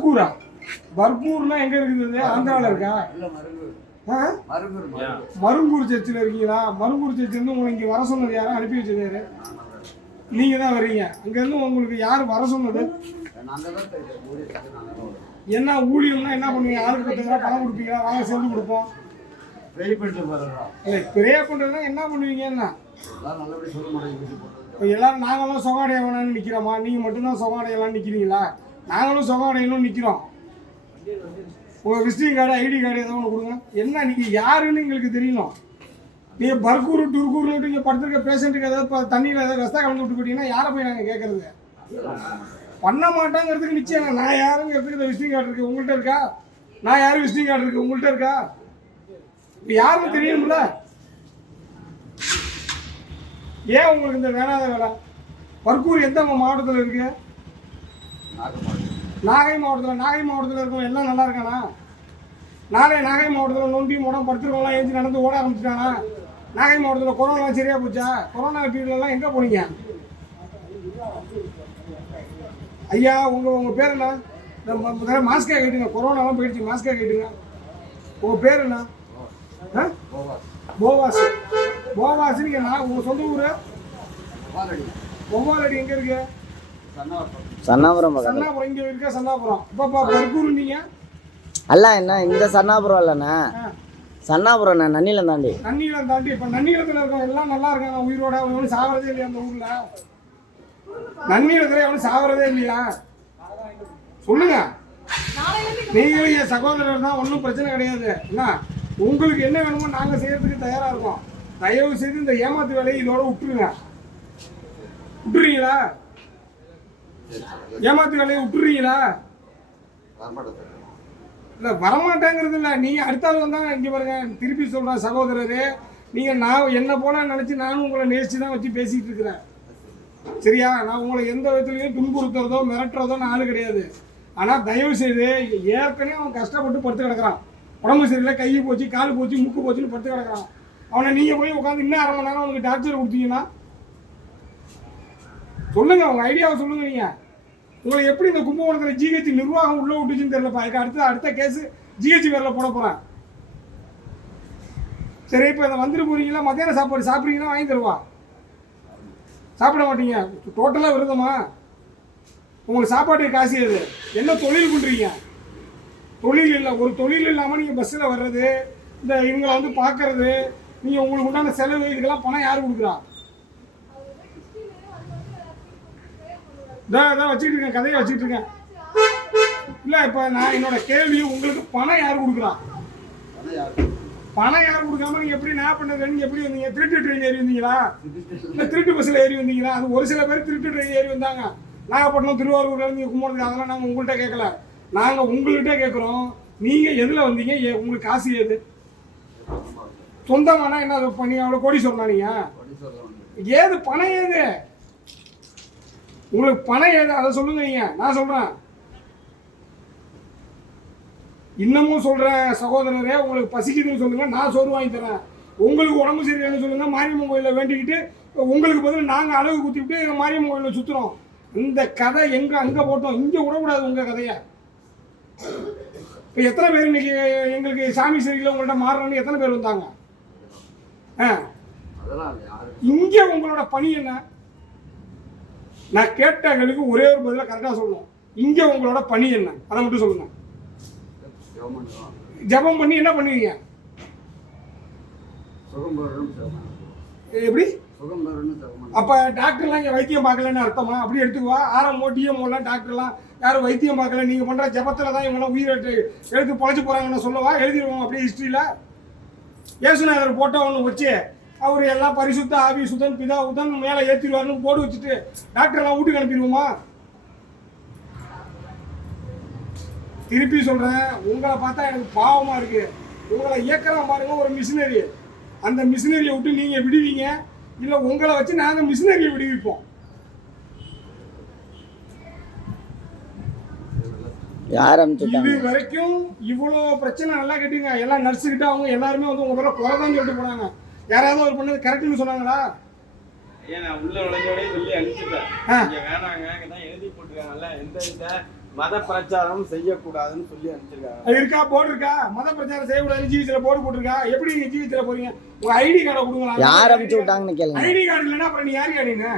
பர்கூரா பர்கூர்னா எங்க இருக்குது ஆந்திராவில் இருக்கா? இல்ல மருங்கூர். சர்ச்சில் இருக்கீங்களா? மருங்கூர் சர்ச்சிலேருந்து உங்களை இங்கே வர சொன்னது யாரும் அனுப்பி வச்சது யாரு? நீங்க தான் வர்றீங்க. அங்கேருந்து உங்களுக்கு யார் வர சொன்னது? என்ன ஊழியம்னா என்ன பண்ணுவீங்க? ஆளுக்கு பத்து ரூபா பணம் கொடுப்பீங்களா? வாங்க சேர்ந்து கொடுப்போம். இல்லை ப்ரே பண்ணுறதுனா என்ன பண்ணுவீங்க? என்ன? இப்போ எல்லாரும் நாங்களும் சொகாடைய வேணாம்னு நிற்கிறோமா நீங்கள் மட்டும்தான் சொகாடையெல்லாம் நிற்கிறீங்களா நாங்களும் சொகாடையனும் நிற்கிறோம் உங்கள் விசிட்டிங் கார்டு ஐடி கார்டு ஏதோ ஒன்று கொடுங்க. என்ன நீங்கள் யாருன்னு எங்களுக்கு தெரியணும். நீங்கள் பர்கூர் டுர்கூர்னு இங்கே படுத்துருக்க பேஷண்ட்டுக்கு ஏதாவது இப்போ தண்ணியில் ஏதாவது ரஸ்தா கலந்து விட்டு போயிட்டீங்கன்னா யாரை போய் நாங்கள் கேட்குறது பண்ண மாட்டாங்கிறதுக்கு நிச்சயம். நான் யாருங்கிறதுக்கு இந்த விசிட்டிங் கார்டு இருக்குது உங்கள்கிட்ட இருக்கா? நான் யாரும் விசிட்டிங் கார்டு இருக்குது உங்கள்கிட்ட இருக்கா? இப்போ யாருன்னு தெரியணும்ல? ஏன் உங்களுக்கு இந்த வேணாத வேலை? பர்கூர் எந்த மாவட்டத்தில் இருக்குது நாகை மாவட்டத்தில் நாகை மாவட்டத்தில் இருக்கவங்க எல்லாம் நல்லா இருக்கானா? நாளை நாகை மாவட்டத்தில் நொண்டி முடம் படுத்துருக்கவங்களாம் ஏஞ்சி நடந்து ஓட ஆரம்பிச்சிட்டானா? நாகை மாவட்டத்தில் கொரோனாலாம் சரியா போச்சா? கொரோனா பீரியட்லலாம் எங்கே போனீங்க? ஐயா உங்கள் உங்கள் பேர் என்ன? இந்த மாஸ்கே கேட்டுங்க கொரோனாலாம் போயிடுச்சு மாஸ்கே கேட்டுங்க உங்கள் பேர் என்ன? போவாஸ் போவாஸ் நீங்கள் நான் உங்கள் சொந்த ஊர்? ஒவ்வாலடி. எங்கே இருக்கு? சன்னாபுரம் சன்னாபுரம் இங்கே இருக்க சன்னாபுரம். இப்போ பர்கூர் நீங்கள் அல்ல என்ன இந்த சன்னாபுரம் இல்லைண்ணா. சன்னாபுரம்ண்ணா நன்னிலம் தாண்டி? நன்னிலம் தாண்டி இப்போ நன்னிலத்தில் இருக்கவங்க எல்லாம் நல்லா இருக்காங்க. உயிரோட எவனும் சாவறதே இல்லையா அந்த ஊரில்? நன்னிலத்தில் எவனும் சாவறதே இல்லையா? சொல்லுங்க. நீங்களும் என் சகோதரர் தான் ஒன்றும் பிரச்சனை கிடையாது. என்ன? உங்களுக்கு என்ன வேணுமோ நாங்கள் செய்யறதுக்கு தயாராக இருக்கோம். தயவு செய்து இந்த ஏமாத்து வேலையை இதோட விட்டுருங்க. விட்டுறீங்களா? ஏமாத்து வேலையை விட்டுறீங்களா இல்லை வரமாட்டேங்கிறது இல்லை. நீங்கள் அடுத்த ஆள் வந்தாங்க இங்கே பாருங்க திருப்பி சொல்கிறேன் சகோதரரே நீங்கள் நான் என்ன போல நினச்சி நானும் உங்களை நேசித்து தான் வச்சு பேசிகிட்டு இருக்கிறேன். சரியா? நான் உங்களை எந்த விதத்துலையும் துன்புறுத்துறதோ மிரட்டுறதோ நான் ஆளு கிடையாது. ஆனால் தயவு செய்து ஏற்கனவே அவன் கஷ்டப்பட்டு படுத்து கிடக்குறான். உடம்பு சரியில்லை கை போச்சு கால் போச்சு முக்கு போச்சுன்னு படுத்து கிடக்குறான். அவனை நீங்கள் போய் உட்காந்து இன்னும் அரை மணி நேரம் அவனுக்கு டார்ச்சர் கொடுத்தீங்கன்னா சொல்லுங்க உங்க ஐடியாவை சொல்லுங்க நீங்க. உங்களை எப்படி இந்த கும்பகோணத்தில் ஜிஹெச் நிர்வாகம் உள்ள விட்டுச்சுன்னு தெரியலப்பா அதுக்கு அடுத்த அடுத்த கேஸ் ஜிஹெச் பேரில் போட போறேன். சரி இப்போ இதை வந்துட்டு போறீங்களா? மத்தியானம் சாப்பாடு சாப்பிட்றீங்கன்னா வாங்கி தருவா? சாப்பிட மாட்டீங்க. டோட்டலாக விருதமா? உங்களுக்கு சாப்பாட்டுக்கு காசு எது? என்ன தொழில் பண்ணுறீங்க தொழில் இல்லை ஒரு தொழில் இல்லாமல் நீங்கள் பஸ்ஸில் வர்றது இந்த இவங்களை வந்து பார்க்கறது நீங்கள் உங்களுக்கு உண்டான செலவு இதுக்கெல்லாம் பணம் யார் கொடுக்குறா? இதான் இதான் வச்சுக்கிட்டு இருக்கேன் கதையை வச்சுக்கிட்டு இருக்கேன். இல்லை இப்போ நான் என்னோட கேள்வி உங்களுக்கு பணம் யார் கொடுக்குறா? ஆனால் யாரு பணம் யார் கொடுக்காம நீங்கள் எப்படி நான் நீங்கள் எப்படி வந்தீங்க திருட்டு ட்ரெயின் ஏறி வந்தீங்களா? இல்லை திருட்டு பஸ்ஸில் ஏறி வந்தீங்களா? அது ஒரு சில பேர் திருட்டு ட்ரெயின் ஏறி வந்தாங்க. நாகப்பட்டினம் திருவாரூர்ல இருந்து இங்க கும்பகோணத்துக்கு அதெல்லாம் நாங்கள் உங்கள்கிட்ட கேட்கல நாங்கள் உங்கள்கிட்ட கேட்குறோம் நீங்கள் எதில் வந்தீங்க? ஏ- உங்களுக்கு காசு ஏது சொந்தமானா என்ன பண்ணி அவ்வளோ கோடி சொன்னா நீங்கள் ஏது பணம் ஏது? உங்களுக்கு பணம் ஏது அதை சொல்லுங்க நீங்க நான் சொல்றேன். இன்னமும் சொல்றேன் சகோதரரே உங்களுக்கு பசிக்குதுன்னு சொல்லுங்க நான் சோறு வாங்கி தரேன். உங்களுக்கு உடம்பு சரியில்லைன்னு சொல்லுங்க மாரியம்மன் கோயிலில் வேண்டிக்கிட்டு உங்களுக்கு பதில் நாங்கள் அழகு குத்திவிட்டு எங்கள் மாரியம்மன் கோயிலில் சுற்றுறோம் இந்த கதை எங்கே அங்கே போட்டோம். இங்கே விடக்கூடாது உங்கள் கதையை. இப்போ எத்தனை பேர் இன்னைக்கு எங்களுக்கு சாமி சரியில்லை உங்கள்கிட்ட மாறணும்னு எத்தனை பேர் வந்தாங்க? ஆ? இங்கே உங்களோட பணி என்ன? நான் கேட்டவங்களுக்கு ஒரே ஒரு பதிலாக கரெக்டாக சொல்லணும். இங்கே உங்களோட பணி என்ன? அதை மட்டும் சொல்லுங்க. ஜெபம் பண்ணி என்ன பண்ணுவீங்க? எப்படி? அப்போ டாக்டர்லாம் இங்கே வைத்தியம் பார்க்கலன்னு அர்த்தமா? அப்படி எடுத்துக்குவா? ஆர்எம்ஓ டிஎம்ஓலாம் டாக்டர்லாம் யாரும் வைத்தியம் பார்க்கல. நீங்கள் பண்ணுற ஜபத்தில் தான் இவங்கெல்லாம் உயிரெட்டு எடுத்து பொழைச்சி போகிறாங்கன்னு சொல்லவா? எழுதிடுவோம் அப்படியே ஹிஸ்ட்ரியில் இயேசுநாதர் போட்டோ ஒன்று வச்சு அவர் எல்லாம் பரிசுத்த ஆவி சுதன் பிதா உதன் மேலே ஏற்றிடுவாருன்னு போட்டு வச்சுட்டு டாக்டர்லாம் வீட்டுக்கு அனுப்பிடுவோமா? திருப்பி சொல்கிறேன் உங்களை பார்த்தா எனக்கு பாவமாக இருக்குது உங்களை இயக்கலாம் பாருங்க ஒரு மிஷினரி அந்த மிஷினரியை விட்டு நீங்கள் விடுவீங்க. இல்லை உங்களை வச்சு நாங்கள் மிஷினரியை விடுவிப்போம். இது வரைக்கும் இவ்வளோ பிரச்சனை நல்லா கேட்டுங்க. எல்லாம் நர்ஸுக்கிட்ட அவங்க எல்லாருமே வந்து உங்க பேர குறை தான் சொல்லிட்டு போனாங்க. யாராவது ஒரு பண்ணது கரெக்ட்னு சொன்னாங்களா? ஏன் நான் உள்ள நுழைஞ்சோடனே சொல்லி அனுப்பிச்சிட்டேன். இங்க வேணாங்க இங்கதான் எழுதி போட்டுருக்காங்கல்ல எந்த இத மத பிரச்சாரம் செய்யக்கூடாதுன்னு சொல்லி அனுப்பிச்சிருக்காங்க. அது இருக்கா? போர்டு இருக்கா? மத பிரச்சாரம் செய்யக்கூடாது ஜீவித்தில் போர்டு போட்டிருக்கா? எப்படி நீங்க ஜீவித்தில் போறீங்க? உங்க ஐடி கார்டை கொடுங்களா யார் அனுப்பிச்சு விட்டாங்கன்னு கேளுங்க. ஐடி கார்டு இல்லைன்னா அப்புறம் நீ யாரு நீனு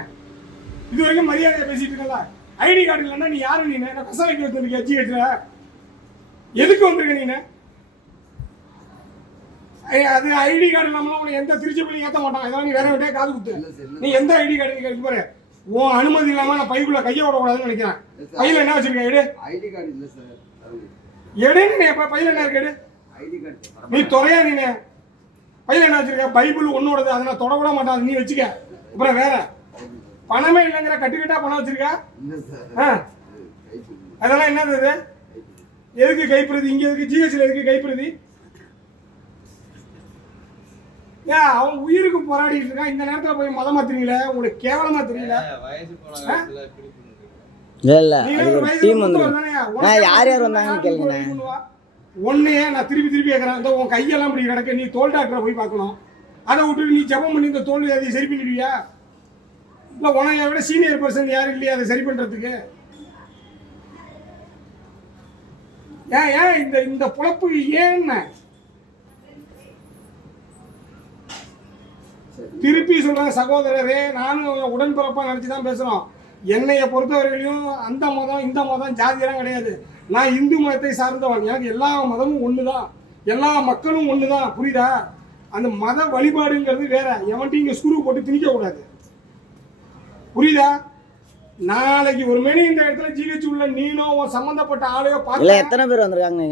இது வரைக்கும் மரியாதையை பேசிட்டு இருக்கல. ஐடி கார்டு இல்லைன்னா நீ யாரு நீனு நான் கசாய்க்கு வந்திருக்கியா ஜிஹெச்ல எதுக்கு வந்திருக்க நீனு? ஐ- அது ஐடி கார்டு இல்லாமல் உனக்கு எந்த திருச்சிப்பள்ளி ஏற்ற மாட்டான். இதெல்லாம் நீ வேற விட்டே காது குத்து. நீ எந்த ஐடி கார்டு நீ கேட்டு பாரு. உன் அனுமதி இல்லாம நான் பைக்குள்ள கையை விடக்கூடாதுன்னு நினைக்கிறேன். பையில என்ன வச்சிருக்க எடு. ஐடி கார்டு இல்லை சார். எடுன்னு நீ எப்ப பையில என்ன இருக்கு எடு. ஐடி கார்டு நீ துறையா நீனு பையில என்ன வச்சிருக்க? பைபிள் ஒன்னோடது அதை நான் தொட கூட மாட்டேன் நீ வச்சுக்க. அப்புறம் வேற. பணமே இல்லைங்கிற கட்டுக்கட்டா பணம் வச்சிருக்க? அதெல்லாம் என்னது எதுக்கு கைப்பிரதி இங்க எதுக்கு? ஜிஹெச்ல எதுக்கு கைப்பிரதி ஏன் அவன் உயிருக்கு போராடிட்டு இருக்கான். இந்த நேரத்துல போய் மதம் மாத்துறீங்களே உங்களுக்கு கேவலமா தெரியல. இல்லை இல்லை டீம் வந்துடும் யார் யார் வந்தாங்கன்னு பண்ணுவா? உன்னையே நான் திருப்பி திருப்பி கேட்கறேன் இந்த உன் கையெல்லாம் இப்படி கிடக்கு. நீ தோல் டாக்டரை போய் பார்க்கணும். அதை விட்டுட்டு நீ ஜெபம் பண்ணி இந்த தோல் அதை சரி பண்ணிடுவியா? இல்லை உனக்கு விட சீனியர் பர்சன் யாரும் இல்லையா? அதை சரி பண்றதுக்கு? ஏன் ஏன் இந்த இந்த புழப்பு ஏன்னு திருப்பி சொல்றேன் சகோதரரே நானும் உடன்பிறப்பா நினைச்சு தான் பேசுறோம். என்னைய பொறுத்தவரையிலையும் அந்த மதம் இந்த மதம் ஜாதியெல்லாம் கிடையாது. நான் இந்து மதத்தை சார்ந்தவன். எனக்கு எல்லா மதமும் ஒன்று தான் எல்லா மக்களும் ஒன்று தான் புரியுதா? அந்த மத வழிபாடுங்கிறது வேற. எவன்ட்டையும் இங்கே ஸ்க்ரூ போட்டு திணிக்க கூடாது. புரியுதா? நாளைக்கு ஒரு மணி இந்த இடத்துல ஜிஹெச் உள்ள நீனோ சம்பந்தப்பட்ட ஆளையோ பார்த்து எத்தனை பேர் வந்திருக்காங்க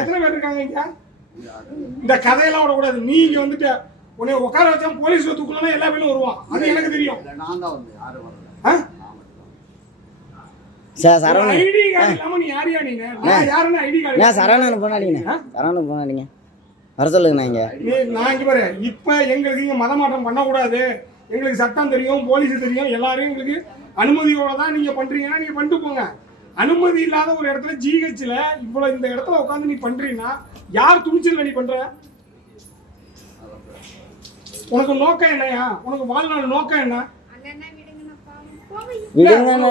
எத்தனை பேர் இருக்காங்க இந்த கதையெல்லாம் விடக்கூடாது. நீ இங்க வந்துட்டு. உன்னை உட்கார வச்சா போலீஸ்ல தூக்கணும்னா எல்லா பேரும் வருவான். அது எனக்கு தெரியும். நான் தான் வந்து யாரும் வரல. ஆ? நான் மட்டும் தான். சார் சரவணன் ஐடி கார்டு இல்லாம நீ யாரியா நீங்க? நான் யாருன்னு ஐடி நான் கார்டு சரவணன் போனாடிங்கண்ணே சரவணன் போனாடிங்க வர சொல்லுங்கண்ணா இங்கே. நீ நான் இங்க பாரு. இப்ப எங்களுக்கு இங்க மத மாற்றம் பண்ணக்கூடாது. எங்களுக்கு சட்டம் தெரியும் போலீஸ் தெரியும். எல்லாரும் எங்களுக்கு அனுமதியோட தான் நீங்க பண்றீங்கன்னா நீங்க பண்ணிட்டு போங்க. அனுமதி இல்லாத ஒரு இடத்துல ஜிஹெச்ல இவ்வளவு இந்த இடத்துல உட்காந்து நீ பண்றீங்கன்னா யார் துணிச்சல்ல நீ பண்ற? உனக்கு நோக்கம் என்னையா உனக்கு வாழ்நாள் நோக்கம் என்ன? விடுங்கன்னு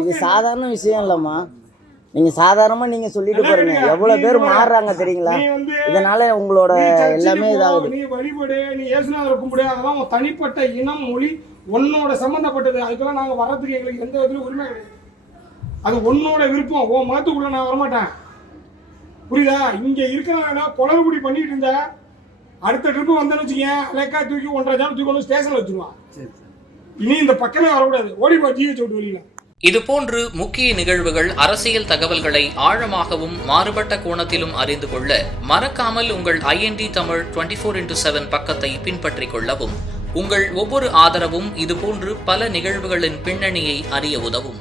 இது? சாதாரண விஷயம் இல்லைம்மா. நீங்கள் சாதாரணமாக நீங்கள் சொல்லிட்டு இருங்க. எவ்வளோ பேர் மாறுறாங்க தெரியுங்களா? நீ வந்து இதனால உங்களோட எல்லாமே இதாகுது. நீ வழிபடு நீ இயேசுநாதரை கும்பிடு. அதெல்லாம் உன் தனிப்பட்ட இனம் மொழி உன்னோட சம்பந்தப்பட்டது. அதுக்கெல்லாம் நாங்க வர்றதுக்கு எங்களுக்கு எந்த விதத்திலும் உரிமை கிடையாது. அது உன்னோட விருப்பம். உன் மதத்துக்குள்ள நான் வரமாட்டேன். புரியுதா? இங்க இருக்கிறவங்க குளறுபடி பண்ணிட்டு இருந்த அடுத்த ட்ரிப்பு வந்தேன்னு வச்சுக்கேன் அலேக்கா தூக்கி ஒன்றரை ஜாம் தூக்கி கொண்டு ஸ்டேஷன்ல வச்சிருவான். சரி சார். இனி இந்த பக்கமே வரக்கூடாது. ஓடி போ ஜிஹெச் விட்டு வெளியில. இதுபோன்று முக்கிய நிகழ்வுகள் அரசியல் தகவல்களை ஆழமாகவும் மாறுபட்ட கோணத்திலும் அறிந்து கொள்ள மறக்காமல் உங்கள் IND Tamil twenty four into seven பக்கத்தை பின்பற்றிக் கொள்ளவும் உங்கள் ஒவ்வொரு ஆதரவும் இதுபோன்று பல நிகழ்வுகளின் பின்னணியை அறிய உதவும்.